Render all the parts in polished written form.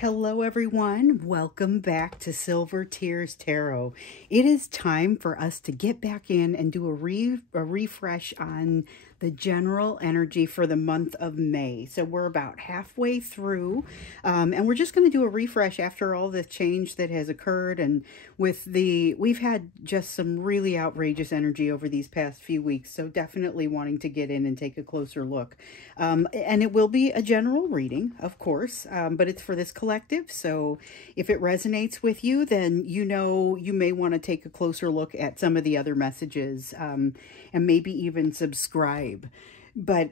Hello everyone, welcome back to Silver Tears Tarot. It is time for us to get back in and do a refresh on the general energy for the month of May. So we're about halfway through, and we're just going to do a refresh after all the change that has occurred. And we've had just some really outrageous energy over these past few weeks, so definitely wanting to get in and take a closer look. And it will be a general reading, of course, but it's for this collective. So if it resonates with you, then you may want to take a closer look at some of the other messages, and maybe even subscribe. But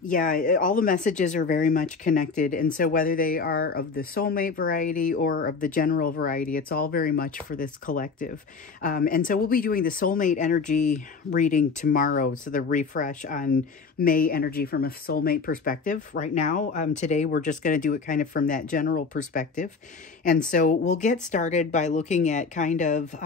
yeah, all the messages are very much connected. And so whether they are of the soulmate variety or of the general variety, it's all very much for this collective. And so we'll be doing the soulmate energy reading tomorrow. So the refresh on May energy from a soulmate perspective. Right now, today, we're just going to do it kind of from that general perspective. And so we'll get started by looking at kind of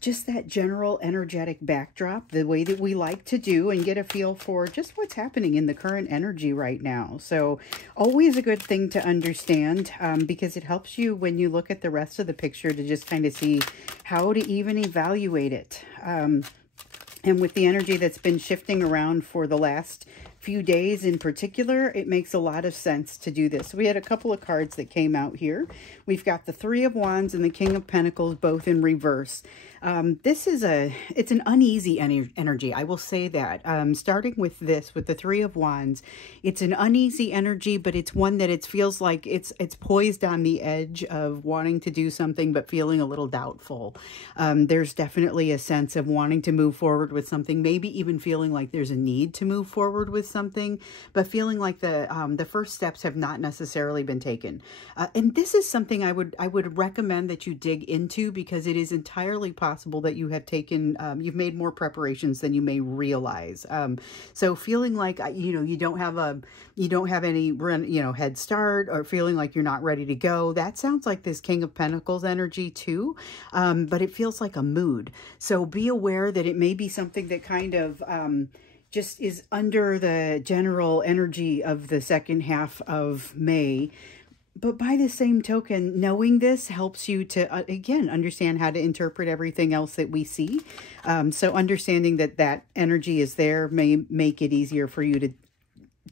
just that general energetic backdrop, the way that we like to do, and get a feel for just what's happening in the current energy right now. So always a good thing to understand, because it helps you when you look at the rest of the picture to just kind of see how to even evaluate it. And with the energy that's been shifting around for the last few days in particular, it makes a lot of sense to do this. So we had a couple of cards that came out here. We've got the Three of Wands and the King of Pentacles, both in reverse. It's an uneasy energy. I will say that. Starting with the Three of Wands, it's an uneasy energy, but it's one that it feels like it's poised on the edge of wanting to do something, but feeling a little doubtful. There's definitely a sense of wanting to move forward with something, maybe even feeling like there's a need to move forward with something, but feeling like the first steps have not necessarily been taken. And this is something I would recommend that you dig into, because it is entirely possible that you have taken, you've made more preparations than you may realize. So feeling like, you don't have any, head start, or feeling like you're not ready to go. That sounds like this King of Pentacles energy too. But it feels like a mood. So be aware that it may be something that kind of, just is under the general energy of the second half of May. But by the same token, knowing this helps you to, again, understand how to interpret everything else that we see. So understanding that energy is there may make it easier for you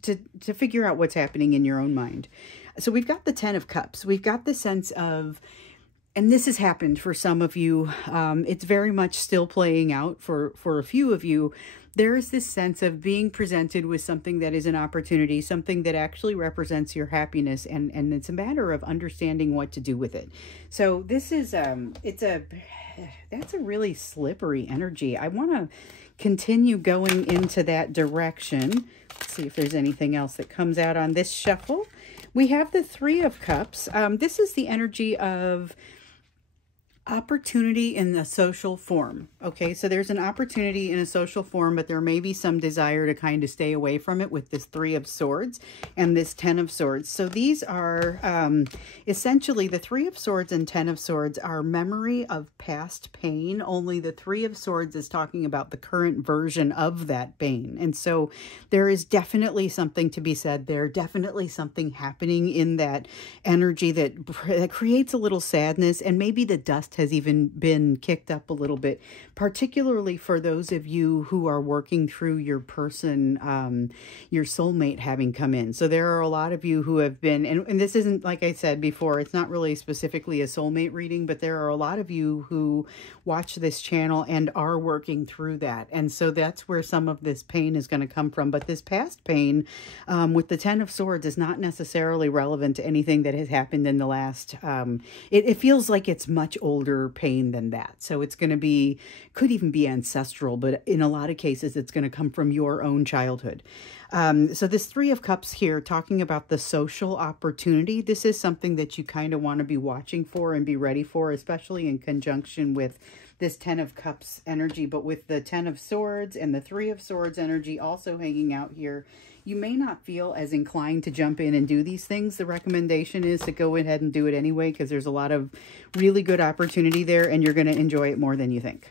to figure out what's happening in your own mind. So we've got the Ten of Cups. We've got the sense of, and this has happened for some of you, it's very much still playing out for a few of you. There is this sense of being presented with something that is an opportunity, something that actually represents your happiness, and it's a matter of understanding what to do with it. So this is, that's a really slippery energy. I want to continue going into that direction. Let's see if there's anything else that comes out on this shuffle. We have the Three of Cups. This is the energy of opportunity in a social form. Okay, so there's an opportunity in a social form, but there may be some desire to kind of stay away from it with this Three of Swords and this Ten of Swords. So these are essentially the Three of Swords and Ten of Swords are memory of past pain, only the Three of Swords is talking about the current version of that pain. And so there is definitely something to be said there, definitely something happening in that energy that creates a little sadness, and maybe the dust has even been kicked up a little bit, particularly for those of you who are working through your person, your soulmate having come in. So there are a lot of you who have been, and this isn't, like I said before, it's not really specifically a soulmate reading, but there are a lot of you who watch this channel and are working through that. And so that's where some of this pain is going to come from. But this past pain with the Ten of Swords is not necessarily relevant to anything that has happened in the last, it feels like it's much older pain than that. So it's going to be, could even be ancestral, but in a lot of cases, it's going to come from your own childhood. So this Three of Cups here, talking about the social opportunity, this is something that you kind of want to be watching for and be ready for, especially in conjunction with this Ten of Cups energy. But with the Ten of Swords and the Three of Swords energy also hanging out here, you may not feel as inclined to jump in and do these things. The recommendation is to go ahead and do it anyway, because there's a lot of really good opportunity there, and you're going to enjoy it more than you think.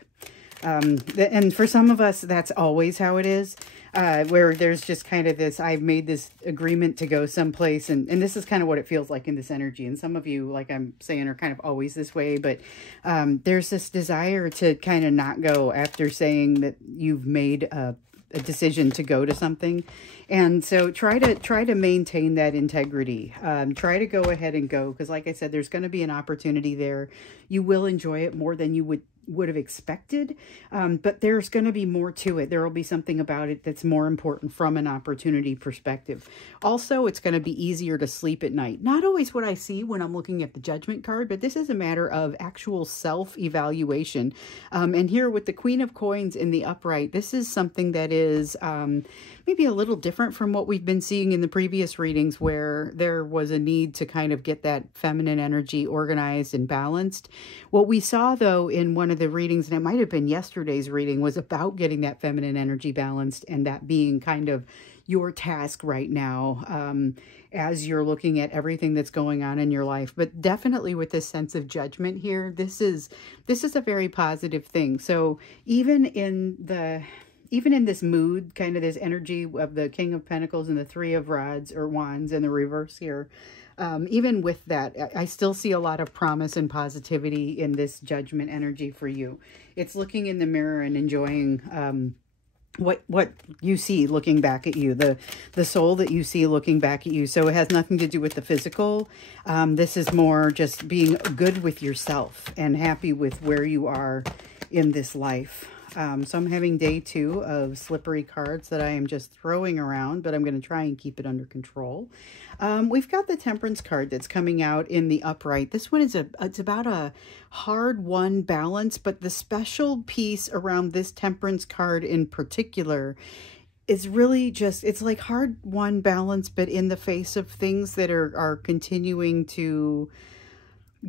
And for some of us, that's always how it is. where there's just kind of this, I've made this agreement to go someplace, and this is kind of what it feels like in this energy. And some of you, like I'm saying, are kind of always this way, but there's this desire to kind of not go after saying that you've made a decision to go to something. And so try to maintain that integrity. Try to go ahead and go, because like I said, there's going to be an opportunity there. You will enjoy it more than you would have expected, but there's going to be more to it. There will be something about it that's more important from an opportunity perspective. Also, it's going to be easier to sleep at night. Not always what I see when I'm looking at the Judgment card, but this is a matter of actual self-evaluation. And here with the Queen of Coins in the upright, this is something that is maybe a little different from what we've been seeing in the previous readings, where there was a need to kind of get that feminine energy organized and balanced. What we saw, though, in one of the readings, and it might have been yesterday's reading, was about getting that feminine energy balanced, and that being kind of your task right now as you're looking at everything that's going on in your life. But definitely with this sense of judgment here, this is a very positive thing. So even in this mood, kind of this energy of the King of Pentacles and the Three of Rods or Wands in the reverse here, even with that, I still see a lot of promise and positivity in this Judgment energy for you. It's looking in the mirror and enjoying what you see looking back at you, the soul that you see looking back at you. So it has nothing to do with the physical. This is more just being good with yourself and happy with where you are in this life. So I'm having day 2 of slippery cards that I am just throwing around, but I'm going to try and keep it under control. We've got the Temperance card that's coming out in the upright. This one is it's about a hard-won balance, but the special piece around this Temperance card in particular is really just, it's like hard-won balance, but in the face of things that are continuing to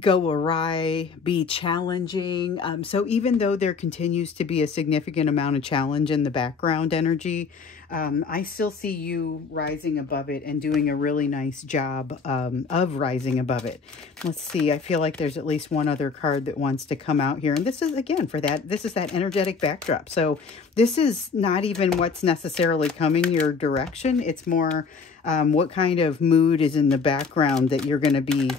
go awry, be challenging. So even though there continues to be a significant amount of challenge in the background energy, I still see you rising above it and doing a really nice job of rising above it. Let's see. I feel like there's at least one other card that wants to come out here. And this is, again, this is that energetic backdrop. So this is not even what's necessarily coming your direction. It's more what kind of mood is in the background that you're going to be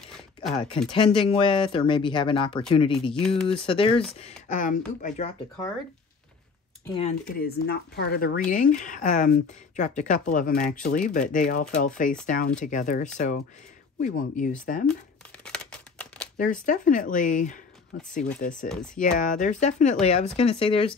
contending with, or maybe have an opportunity to use. So there's, oop, I dropped a card, and it is not part of the reading. Dropped a couple of them actually, but they all fell face down together, so we won't use them. There's definitely, let's see what this is. Yeah, there's definitely, I was going to say there's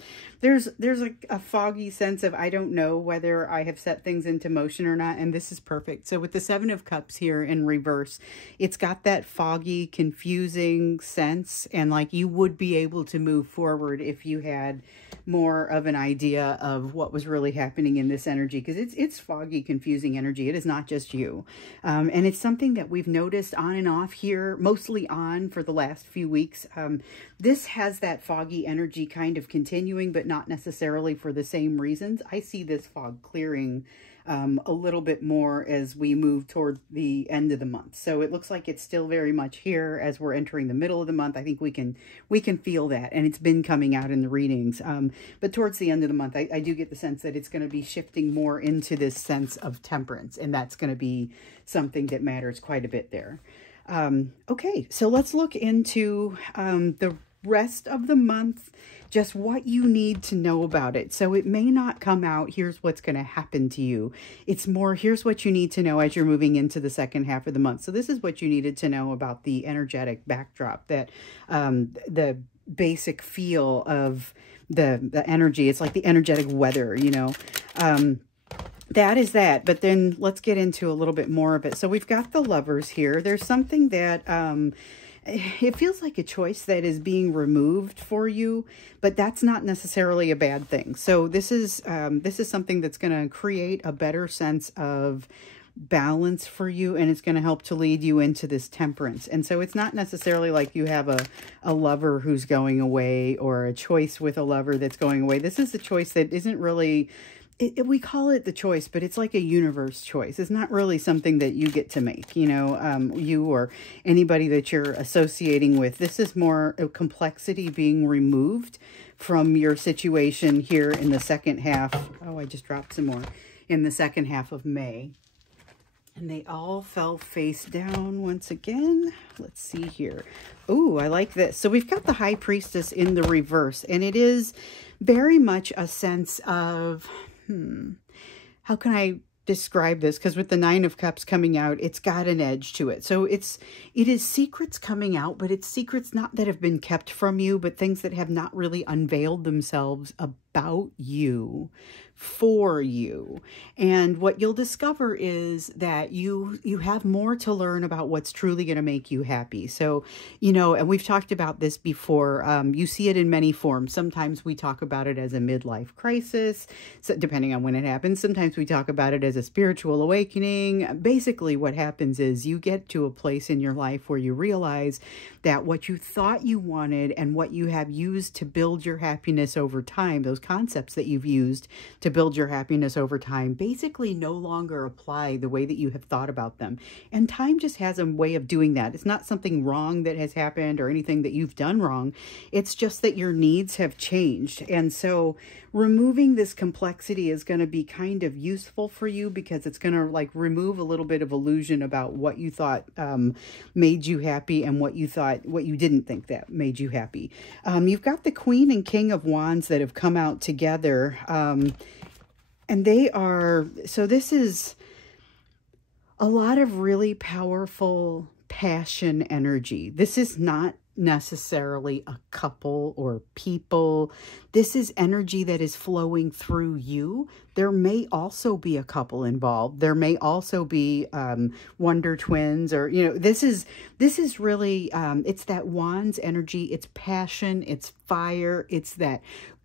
like a foggy sense of, I don't know whether I have set things into motion or not, and this is perfect. So with the Seven of Cups here in reverse, it's got that foggy, confusing sense, and like you would be able to move forward if you had more of an idea of what was really happening in this energy, because it's foggy, confusing energy. It is not just you. And it's something that we've noticed on and off here, mostly on for the last few weeks. This has that foggy energy kind of continuing, but not necessarily for the same reasons. I see this fog clearing a little bit more as we move toward the end of the month. So it looks like it's still very much here as we're entering the middle of the month. I think we can feel that, and it's been coming out in the readings. But towards the end of the month, I do get the sense that it's going to be shifting more into this sense of temperance, and that's going to be something that matters quite a bit there. Okay, so let's look into the rest of the month, just what you need to know about it. So it may not come out, here's what's going to happen to you. It's more, here's what you need to know as you're moving into the second half of the month. So this is what you needed to know about the energetic backdrop, that the basic feel of the energy. It's like the energetic weather, you know. That is that. But then let's get into a little bit more of it. So we've got the Lovers here. There's something that it feels like a choice that is being removed for you, but that's not necessarily a bad thing. So this is something that's going to create a better sense of balance for you, and it's going to help to lead you into this temperance. And so it's not necessarily like you have a lover who's going away, or a choice with a lover that's going away. This is a choice that isn't really we call it the choice, but it's like a universe choice. It's not really something that you get to make, you know, you or anybody that you're associating with. This is more a complexity being removed from your situation here in the second half. Oh, I just dropped some more. In the second half of May. And they all fell face down once again. Let's see here. Oh, I like this. So we've got the High Priestess in the reverse, and it is very much a sense of, how can I describe this? Because with the Nine of Cups coming out, it's got an edge to it. So it is secrets coming out, but it's secrets not that have been kept from you, but things that have not really unveiled themselves about you, for you. And what you'll discover is that you have more to learn about what's truly going to make you happy. So, you know, and we've talked about this before. You see it in many forms. Sometimes we talk about it as a midlife crisis, so depending on when it happens. Sometimes we talk about it as a spiritual awakening. Basically, what happens is you get to a place in your life where you realize that what you thought you wanted and what you have used to build your happiness over time, those concepts that you've used to build your happiness over time, basically no longer apply the way that you have thought about them. And time just has a way of doing that. It's not something wrong that has happened or anything that you've done wrong. It's just that your needs have changed. And so removing this complexity is going to be kind of useful for you, because it's going to like remove a little bit of illusion about what you thought made you happy and what you didn't think that made you happy. You've got the Queen and King of Wands that have come out together. And they are, so this is a lot of really powerful passion energy. This is not necessarily a couple or people. This is energy that is flowing through you. There may also be a couple involved. There may also be Wonder Twins, or, you know, this is really, it's that Wands energy. It's passion, it's fire, it's that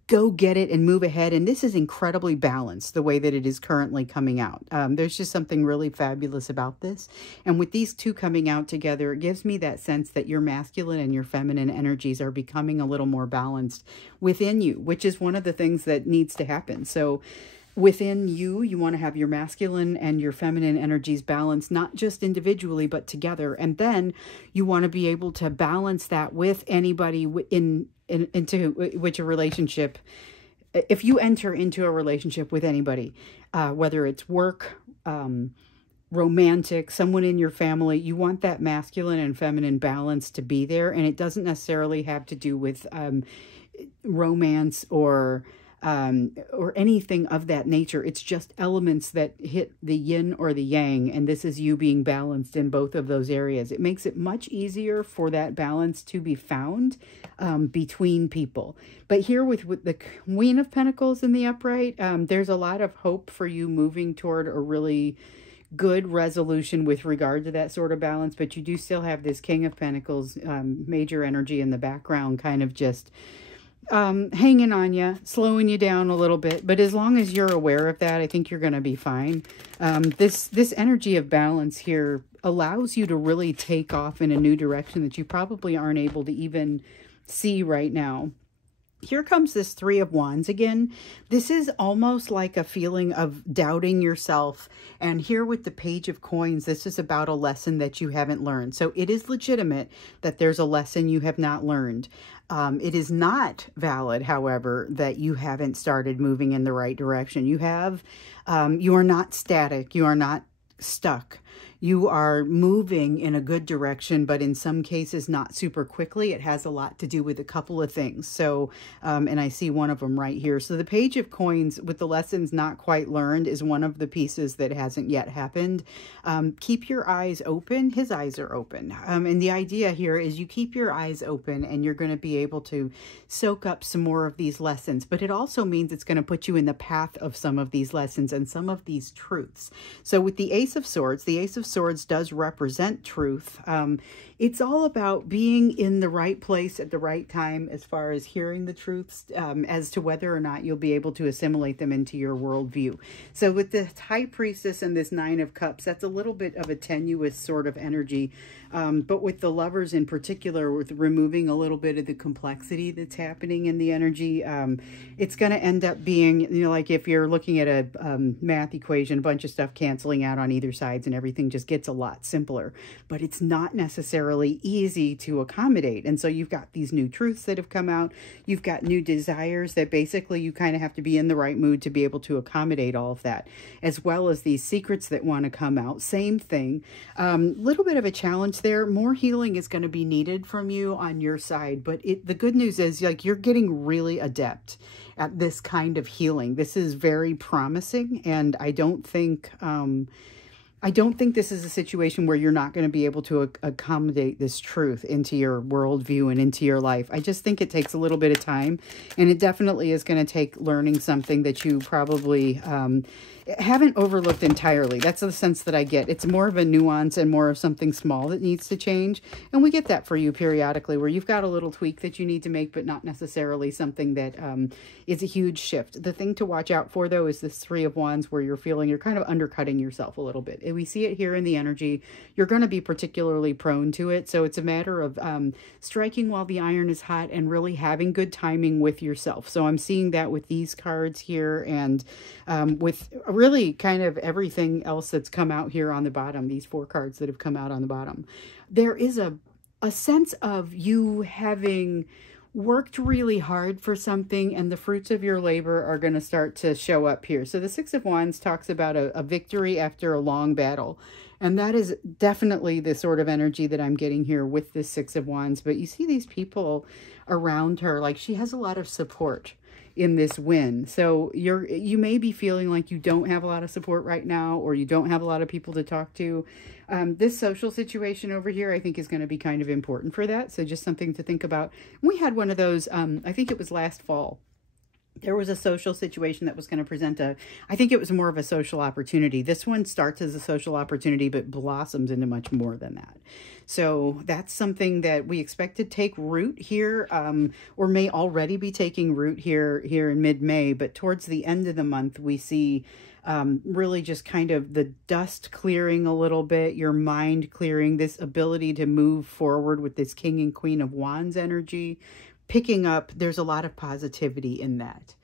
go get it and move ahead. And this is incredibly balanced the way that it is currently coming out. There's just something really fabulous about this. And with these two coming out together, it gives me that sense that your masculine and your feminine energies are becoming a little more balanced within you, which is one of the things that needs to happen. So within you, you want to have your masculine and your feminine energies balanced, not just individually, but together. And then you want to be able to balance that with anybody into which a relationship, if you enter into a relationship with anybody, whether it's work, romantic, someone in your family, you want that masculine and feminine balance to be there. And it doesn't necessarily have to do with romance or anything of that nature. It's just elements that hit the yin or the yang, and this is you being balanced in both of those areas. It makes it much easier for that balance to be found between people. But here with the Queen of Pentacles in the upright, there's a lot of hope for you moving toward a really good resolution with regard to that sort of balance, but you do still have this King of Pentacles, major energy in the background, kind of just hanging on you, slowing you down a little bit. But as long as you're aware of that, I think you're going to be fine. This energy of balance here allows you to really take off in a new direction that you probably aren't able to even see right now. Here comes this Three of Wands again. This is almost like a feeling of doubting yourself. And here with the Page of Coins, this is about a lesson that you haven't learned. So it is legitimate that there's a lesson you have not learned. It is not valid, however, that you haven't started moving in the right direction. You are not static. You are not stuck. You are moving in a good direction, but in some cases not super quickly. It has a lot to do with a couple of things. So, and I see one of them right here. So the Page of Coins with the lessons not quite learned is one of the pieces that hasn't yet happened. Keep your eyes open. His eyes are open. And the idea here is you keep your eyes open and you're going to be able to soak up some more of these lessons. But it also means it's going to put you in the path of some of these lessons and some of these truths. So with the Ace of Swords Swords does represent truth. It's all about being in the right place at the right time as far as hearing the truths as to whether or not you'll be able to assimilate them into your worldview. So with the High Priestess and this Nine of Cups, that's a little bit of a tenuous sort of energy. But with the Lovers in particular, with removing a little bit of the complexity that's happening in the energy, it's going to end up being, you know, like if you're looking at a math equation, a bunch of stuff canceling out on either sides and everything just gets a lot simpler. But it's not necessarily easy to accommodate. And so you've got these new truths that have come out. You've got new desires that basically you kind of have to be in the right mood to be able to accommodate all of that, as well as these secrets that want to come out. Same thing. Little bit of a challenge there. More healing is going to be needed from you on your side. But the good news is, like, you're getting really adept at this kind of healing. This is very promising, and I don't think this is a situation where you're not going to be able to accommodate this truth into your worldview and into your life. I just think it takes a little bit of time, and it definitely is going to take learning something that you probably haven't overlooked entirely. That's the sense that I get. It's more of a nuance and more of something small that needs to change. And we get that for you periodically, where you've got a little tweak that you need to make, but not necessarily something that is a huge shift. The thing to watch out for, though, is this Three of Wands, where you're feeling you're kind of undercutting yourself a little bit. And we see it here in the energy. You're going to be particularly prone to it. So it's a matter of striking while the iron is hot and really having good timing with yourself. So I'm seeing that with these cards here, and with really kind of everything else that's come out here on the bottom, these 4 cards that have come out on the bottom. There is a sense of you having worked really hard for something, and the fruits of your labor are going to start to show up here. So the Six of Wands talks about a victory after a long battle. And that is definitely the sort of energy that I'm getting here with this Six of Wands. But you see these people around her, like she has a lot of support in this win. So you may be feeling like you don't have a lot of support right now, or you don't have a lot of people to talk to. This social situation over here, I think, is going to be kind of important for that. So just something to think about. We had one of those, I think it was last fall. There was a social situation that was going to present I think it was more of a social opportunity. This one starts as a social opportunity, but blossoms into much more than that. So that's something that we expect to take root here, or may already be taking root here in mid-May. But towards the end of the month, we see really just kind of the dust clearing a little bit, your mind clearing, this ability to move forward with this King and Queen of Wands energy picking up. There's a lot of positivity in that.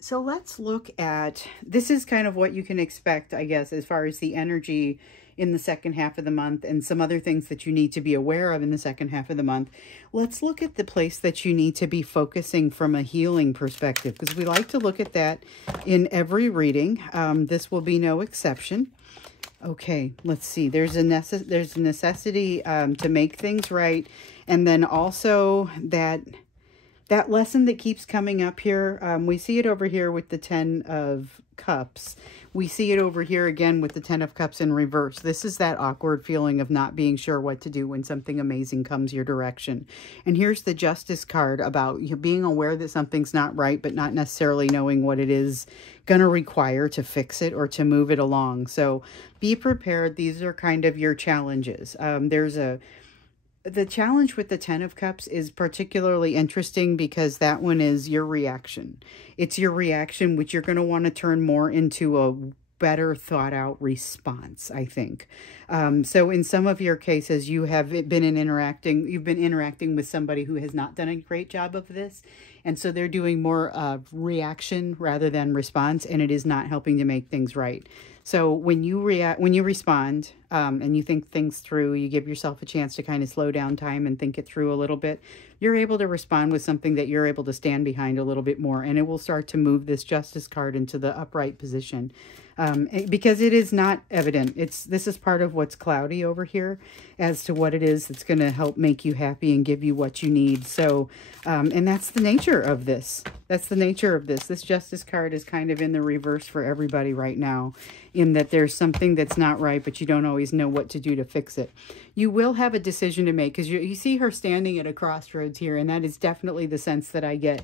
So let's look at, this is kind of what you can expect, I guess, as far as the energy in the second half of the month and some other things that you need to be aware of in the second half of the month. Let's look at the place that you need to be focusing from a healing perspective, because we like to look at that in every reading. This will be no exception. Okay, let's see. There's a necessity to make things right. And then also that lesson that keeps coming up here. We see it over here with the Ten of Cups. We see it over here again with the Ten of Cups in reverse. This is that awkward feeling of not being sure what to do when something amazing comes your direction. And here's the Justice card about you being aware that something's not right, but not necessarily knowing what it is going to require to fix it or to move it along. So be prepared. These are kind of your challenges. The challenge with the Ten of Cups is particularly interesting because that one is your reaction. It's your reaction, which you're going to want to turn more into a better thought out response, I think. So in some of your cases, you've been interacting with somebody who has not done a great job of this. And so they're doing more reaction rather than response, and it is not helping to make things right. So when you respond and you think things through, you give yourself a chance to kind of slow down time and think it through a little bit, you're able to respond with something that you're able to stand behind a little bit more, and it will start to move this Justice card into the upright position. Because it is not evident. This is part of what's cloudy over here as to what it is that's going to help make you happy and give you what you need. So, and that's the nature of this. That's the nature of this. This Justice card is kind of in the reverse for everybody right now, in that there's something that's not right, but you don't always know what to do to fix it. You will have a decision to make, because you see her standing at a crossroads here, and that is definitely the sense that I get.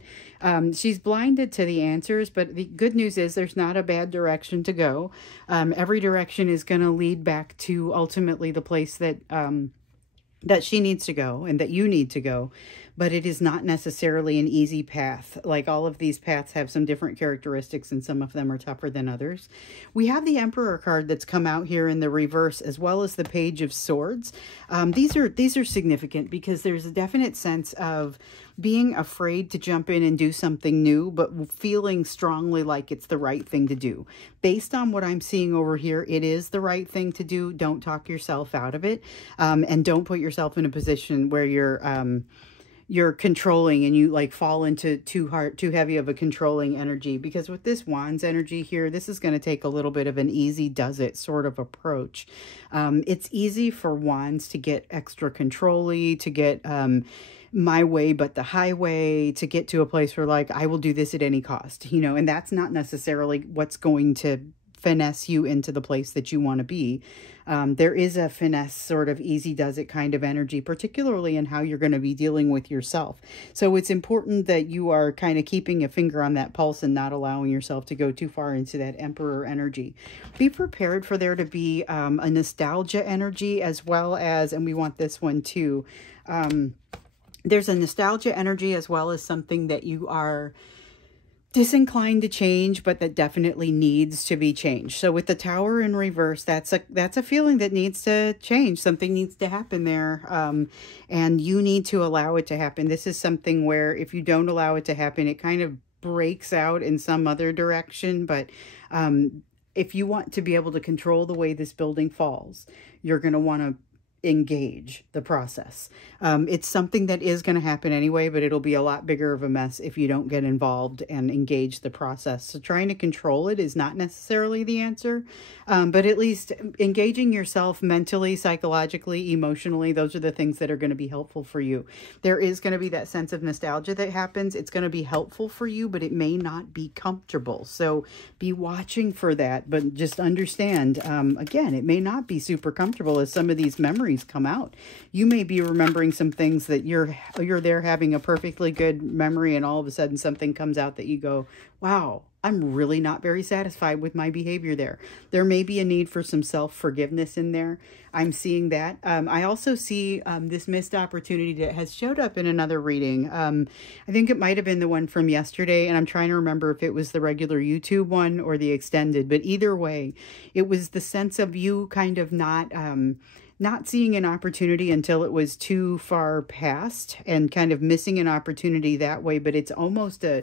She's blinded to the answers, but the good news is there's not a bad direction to go. go. Every direction is going to lead back to ultimately the place that that she needs to go and that you need to go. But it is not necessarily an easy path. Like, all of these paths have some different characteristics, and some of them are tougher than others. We have the Emperor card that's come out here in the reverse, as well as the Page of Swords. These are significant because there's a definite sense of being afraid to jump in and do something new, but feeling strongly like it's the right thing to do. Based on what I'm seeing over here, it is the right thing to do. Don't talk yourself out of it, and don't put yourself in a position where you're controlling and you like fall into too heavy of a controlling energy, because with this Wands energy here, this is going to take a little bit of an easy does it sort of approach. It's easy for Wands to get extra controlly, to get my way but the highway, to get to a place where like, I will do this at any cost, you know, and that's not necessarily what's going to finesse you into the place that you want to be. There is a finesse sort of easy does it kind of energy, particularly in how you're going to be dealing with yourself. So it's important that you are kind of keeping a finger on that pulse and not allowing yourself to go too far into that Emperor energy. Be prepared for there to be a nostalgia energy, as well as, and we want this one too, there's a nostalgia energy as well as something that you are disinclined to change, but that definitely needs to be changed. So with the Tower in reverse, that's a feeling that needs to change. Something needs to happen there, and you need to allow it to happen. This is something where if you don't allow it to happen, it kind of breaks out in some other direction. But if you want to be able to control the way this building falls, you're going to want to engage the process. It's something that is going to happen anyway, but it'll be a lot bigger of a mess if you don't get involved and engage the process. So trying to control it is not necessarily the answer, but at least engaging yourself mentally, psychologically, emotionally, those are the things that are going to be helpful for you. There is going to be that sense of nostalgia that happens. It's going to be helpful for you, but it may not be comfortable. So be watching for that, but just understand, again, it may not be super comfortable as some of these memories come out. You may be remembering some things that you're there having a perfectly good memory, and all of a sudden something comes out that you go, wow, I'm really not very satisfied with my behavior there. There may be a need for some self-forgiveness in there. I'm seeing that. I also see this missed opportunity that has showed up in another reading. I think it might have been the one from yesterday, and I'm trying to remember if it was the regular YouTube one or the extended, but either way, it was the sense of you kind of not seeing an opportunity until it was too far past, and kind of missing an opportunity that way. But it's almost a,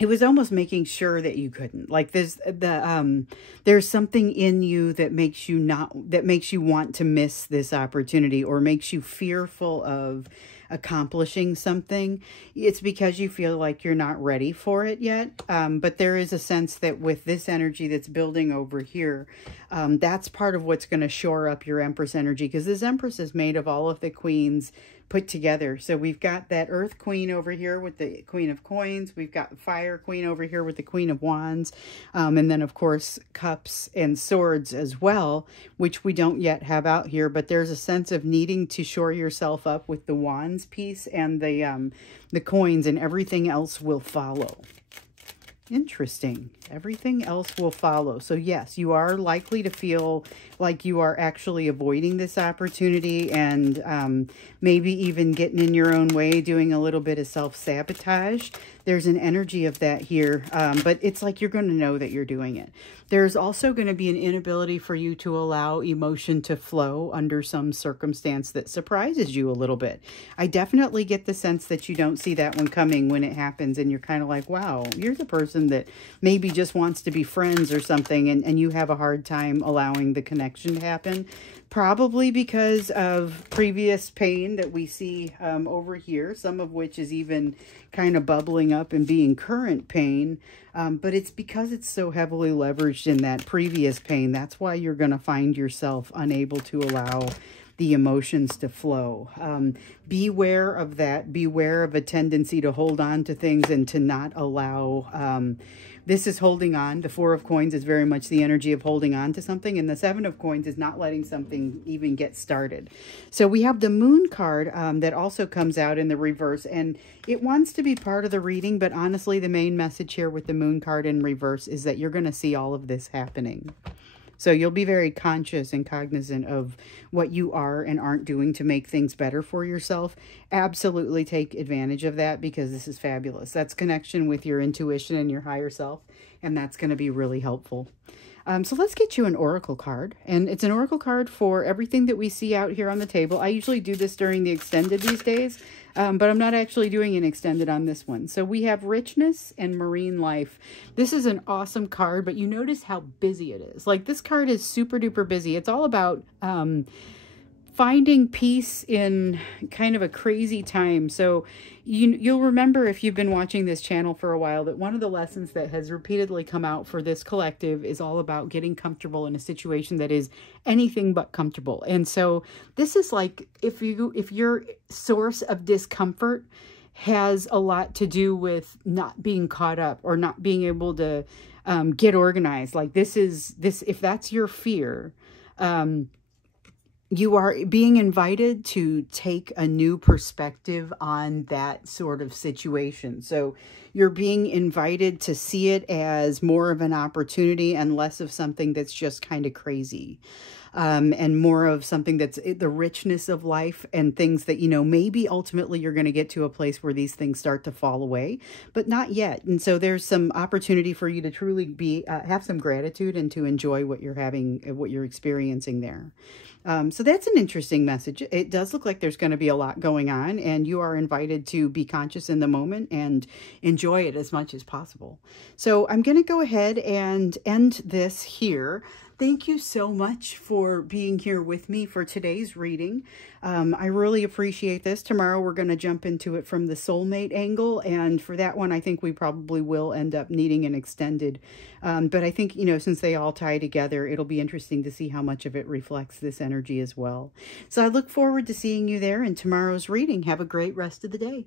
it was almost making sure that you couldn't. Like there's something in you that makes you want to miss this opportunity, or makes you fearful of accomplishing something. It's because you feel like you're not ready for it yet. But there is a sense that with this energy that's building over here, that's part of what's going to shore up your Empress energy, because this Empress is made of all of the queens put together. So we've got that Earth Queen over here with the Queen of Coins. We've got the Fire Queen over here with the Queen of Wands. And then, of course, Cups and Swords as well, which we don't yet have out here. But there's a sense of needing to shore yourself up with the Wands piece and the coins, and everything else will follow. Interesting. Everything else will follow. So yes, you are likely to feel like you are actually avoiding this opportunity, and maybe even getting in your own way, doing a little bit of self-sabotage. There's an energy of that here, but it's like you're going to know that you're doing it. There's also going to be an inability for you to allow emotion to flow under some circumstance that surprises you a little bit. I definitely get the sense that you don't see that one coming when it happens, and you're kind of like, wow, you're the person that maybe just wants to be friends or something, and you have a hard time allowing the connection to happen. Probably because of previous pain that we see over here, some of which is even kind of bubbling up and being current pain. But it's because it's so heavily leveraged in that previous pain. That's why you're going to find yourself unable to allow the emotions to flow. Beware of that. Beware of a tendency to hold on to things and to not allow... this is holding on. The Four of Coins is very much the energy of holding on to something. And the Seven of Coins is not letting something even get started. So we have the Moon card that also comes out in the reverse. And it wants to be part of the reading. But honestly, the main message here with the Moon card in reverse is that you're going to see all of this happening. So you'll be very conscious and cognizant of what you are and aren't doing to make things better for yourself. Absolutely take advantage of that, because this is fabulous. That's connection with your intuition and your higher self, and that's going to be really helpful. So let's get you an oracle card, and it's an oracle card for everything that we see out here on the table. I usually do this during the extended these days, but I'm not actually doing an extended on this one. So we have richness and marine life. This is an awesome card, but you notice how busy it is. Like, this card is super duper busy. It's all about finding peace in kind of a crazy time. So you'll remember, if you've been watching this channel for a while, that one of the lessons that has repeatedly come out for this collective is all about getting comfortable in a situation that is anything but comfortable. And so this is like, if your source of discomfort has a lot to do with not being caught up or not being able to get organized, like if that's your fear, you are being invited to take a new perspective on that sort of situation. So you're being invited to see it as more of an opportunity and less of something that's just kind of crazy. And more of something that's the richness of life and things that, maybe ultimately you're going to get to a place where these things start to fall away, but not yet. And so there's some opportunity for you to truly have some gratitude and to enjoy what you're having, what you're experiencing there. So that's an interesting message. It does look like there's going to be a lot going on, and you are invited to be conscious in the moment and enjoy it as much as possible. So I'm going to go ahead and end this here. Thank you so much for being here with me for today's reading. I really appreciate this. Tomorrow we're going to jump into it from the soulmate angle, and for that one I think we probably will end up needing an extended. But I think, since they all tie together, it'll be interesting to see how much of it reflects this energy as well. So I look forward to seeing you there in tomorrow's reading. Have a great rest of the day.